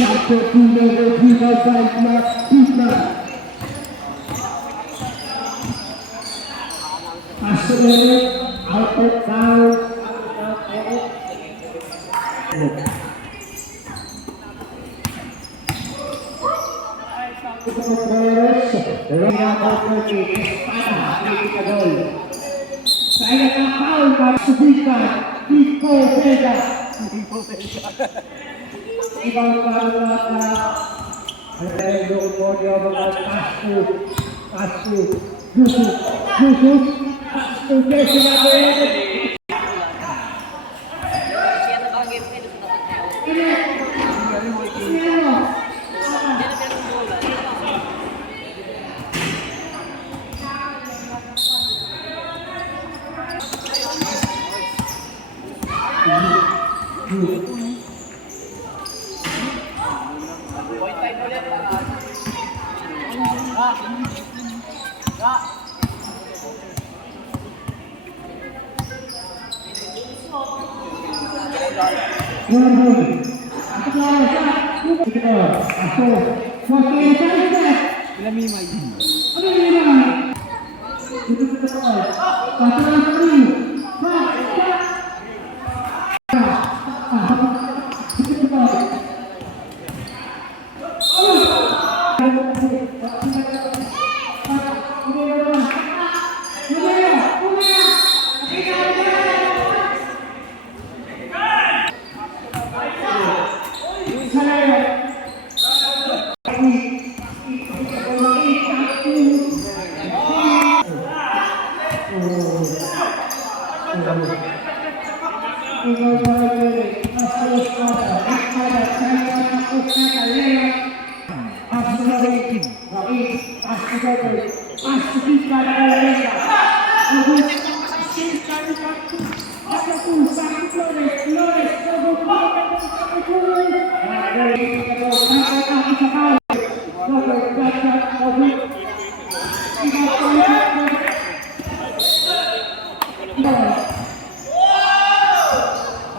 Satu Tuneup final baiklah kita. Masuk out of bounds. Saya tak tahu kalau sedikit Iko Vega. Ibang kalata. Redo Modio dengan Kasu. Yusuf. Udah sudah boleh.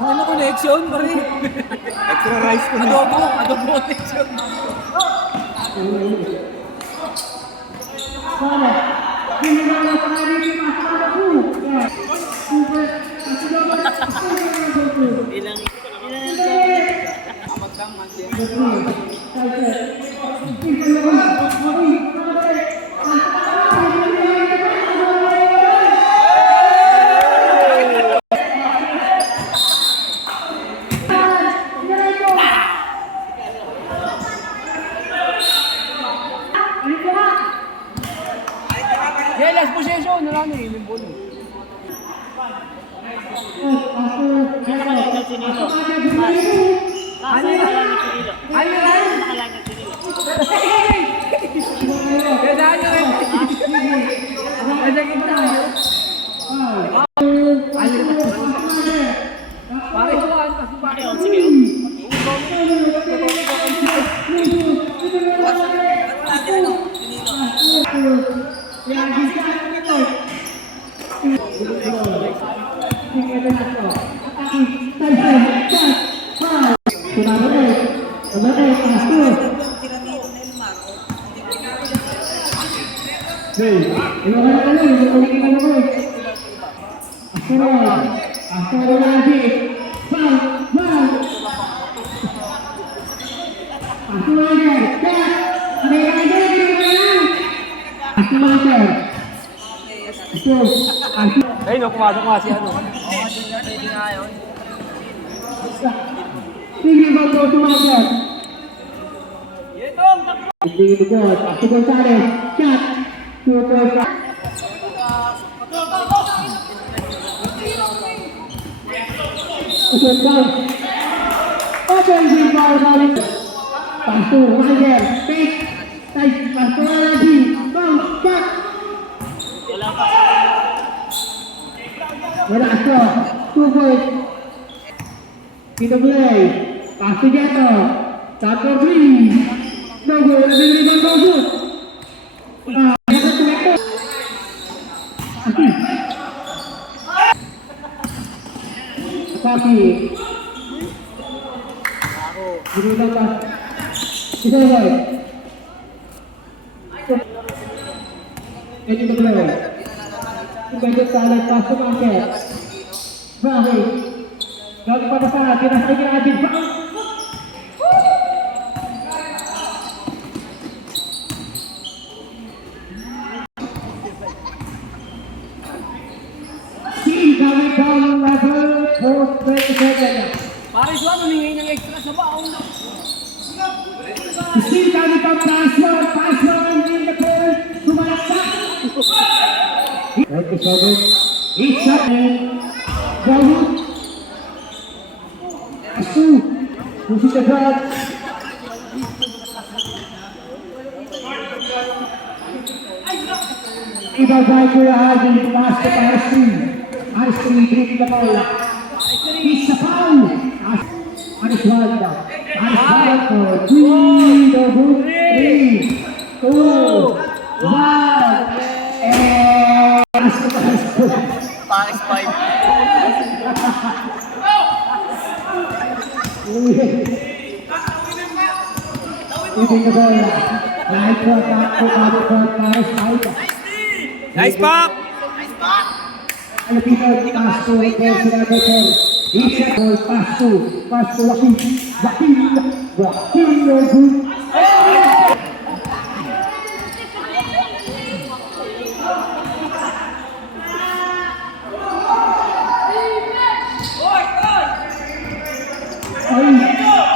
Ano connection pa rin? Extra rice ko na. Adobo connection. Last position, wala na yung bolo. Ay, no, pumasok nga si ano. Sige ba po tumagal? Sige po, Pastor Gonzales, shot, super shot. Usap offensive foul balik. Pastor Mancher, take, Pastor lagi, bounce, shot. Berasa, 2 point. Kita mulai. Pasti jatuh. Satu free. Tunggu lebih 5 shoot. Kita connect. Tapi. Ini lepas. Sinoy. Into the play. Medyo talent pass to Mancher. Bakit? Gawin pa na sana, pinasay niya natin. Coming down level for 27. Paris Juan, humingi ng extra sa baon. Still coming from pass one in the goal, sumalaksak. 27, it's up and Gawin. Asu, pushes the ground. Ibabay ko lahat ng pass to Paris 3 dribbling the ball. It's a foul. Paris 1 for 3, the good 3, 2, 1, and Paris 5. Dribbling the ball. Nice for Paris 5. Nice pack! Filipino pass to Mancher. It's a goal pass to Joaquin. Joaquin, no good.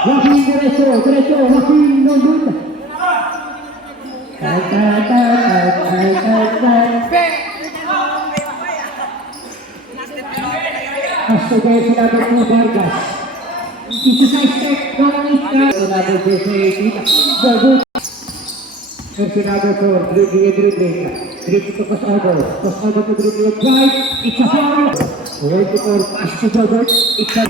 Joaquin derecho, Joaquin, no good. Hasta que se la tocó Vargas. Y se sabe con esta. Terminado por dribbling. Dribbling to Kosovo to dribbling drive. It's a foul. Ready for pass to Jogo. It's a.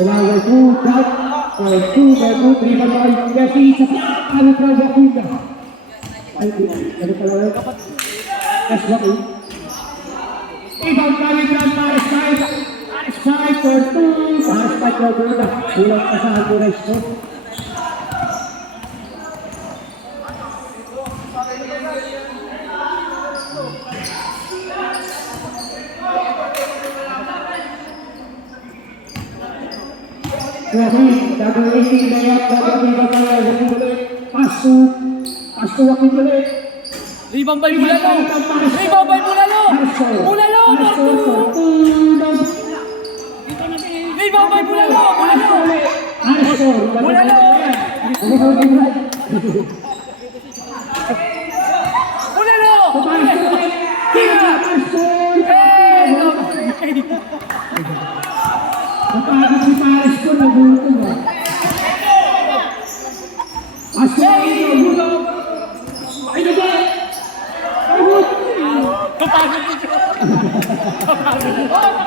Allow 2 down. Or 2 by 2 dribble by Messi. It's a foul. Ano pa Joaquin? Ano pa wala? That's Joaquin. Ibang kalitan Paris 5 for 2. Paris 5 na bola. Kulang pa sa Alvarez ko. Double 18 layup, pass to Joaquin ulit. Rebound by Bulalo! Rebound by Bulalo! Bulalo! Rebound by Bulalo! Bulalo! Kapagod si Paris ko, nagulo mo. Ay, naga! Kapagod dito!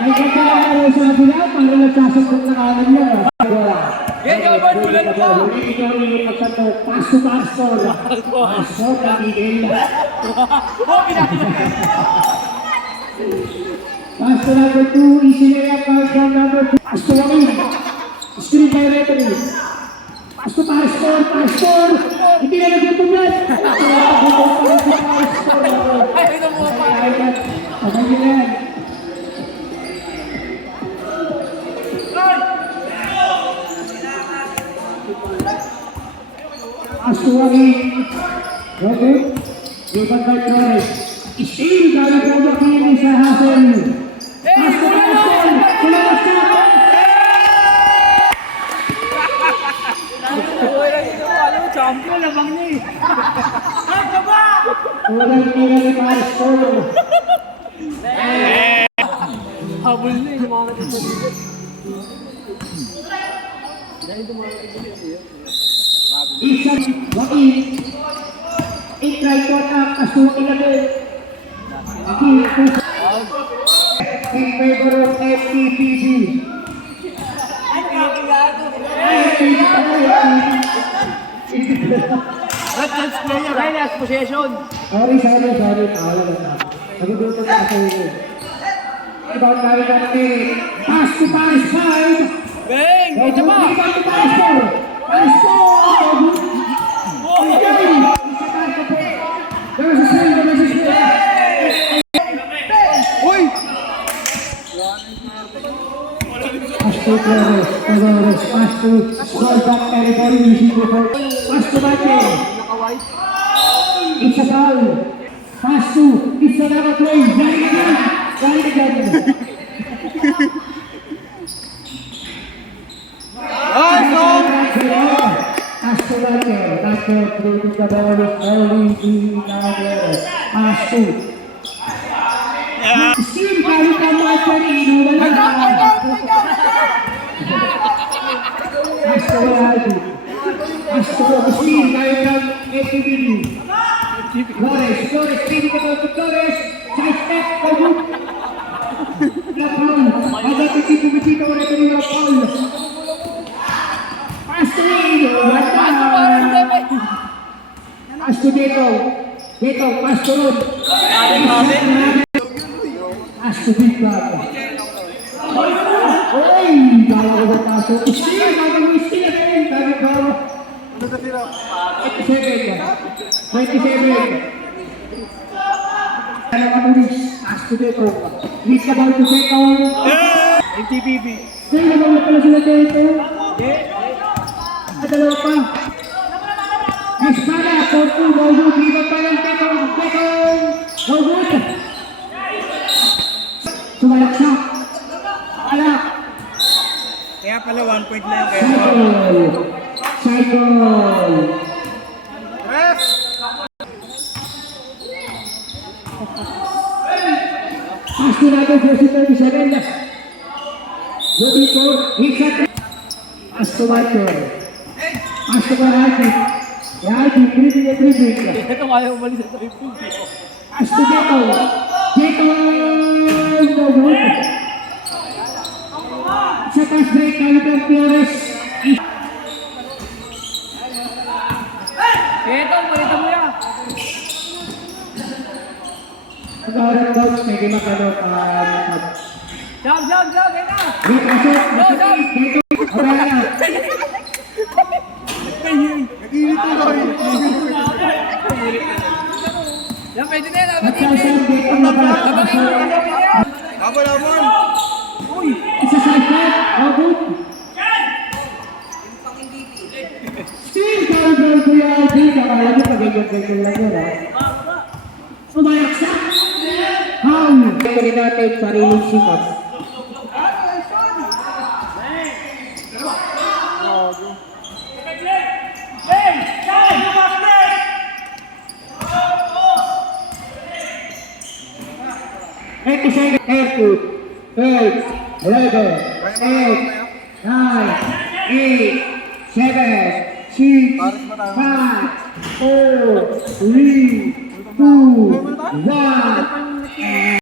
Ay, kaya sa nabila, para nagsasakot na kanan niya. Ganyan ba? Bulalo ba? Ikaw yung magsato, pass to Pastor. Pastor, nabigay na. Pastor number 2, easy layup from number 2. Pastor Joaquin. Screen by referee. Pastor Pastor. Hindi na nagtutunan. Ay, ito mo pa. Abang yun yan. Pastor Joaquin. Okay. Rebound by Flores. Still, dahil po Joaquin sa Hasen. Pastor Pastor. Champion labang niya eh. Walang tira ni Paris Polo. Habol na eh. Mga dito. Isa, Joaquin. I-try ko na kasukin na din. In favor of MTB. Let's play your last possession. Sorry. Tawala na. Nagugutom na ako yun. Ibang kami natin. Pass to Paris 5. Bang! Ito ba? Pass to Paris 4. Pasto! There's a swing, there's a swing. Uy! Pasto Flores, Pasto, score back territory, using the ball. Pasto Mancher. It's a foul. Pasto, it's another play. Very good. Very good. Ay, no! Pasto Mancher, Mancher through the ball is early to Pasto. Still kahit ang Mancher, inuwala Pasto Waldo. Pasto Agustin, kahit ang MTB. Flores, pili ka to Flores. Side step, pagod. Napal, agad isip-isip ang referee ng foul. Pasto Pasto dito. Dito, Pasto ron. Pasto big brother. Oy, dalawa ko ba Pasto? Still, magagawin still again. Dami ba? Ano na tira? 27. Ano ka Luis? Pasto dito. Luis ka ba ito dito? MTB. Sino naman na pala sila dito? Dalawa pa. Espada, Porto, Bawud, liba pa lang dito. Bawud. Sumalak siya. Alak. Kaya pala 1 point na yan. Cycle. Ref! Pasto natin, jersey 37. Looking for, hits at Pasto Mancher. Pasto Mancher. Yan, dribbling. Ito kaya umalis sa triple. Pasto dito. Bawud. Sa pass break, Kalitan Flores. Ito mo yan. Pag-aaral daw, pwede makalok Jump, ito. dito pasok. Dito. Wala na. Nag-init na ba? Yan, pwede na yan. Magsasan dito na ba? Kabalamon! Isa sa ikat. Bawud. Still, Kalitan Kuya Aldi. Kakala mo, pag-ganyan lang yun, ha? Sumayak siya. How? Ito natin, sariling sikat. Airport, 8, 11, 8, 9, 8, 7, 6, 5, 4, 3, 2, 1.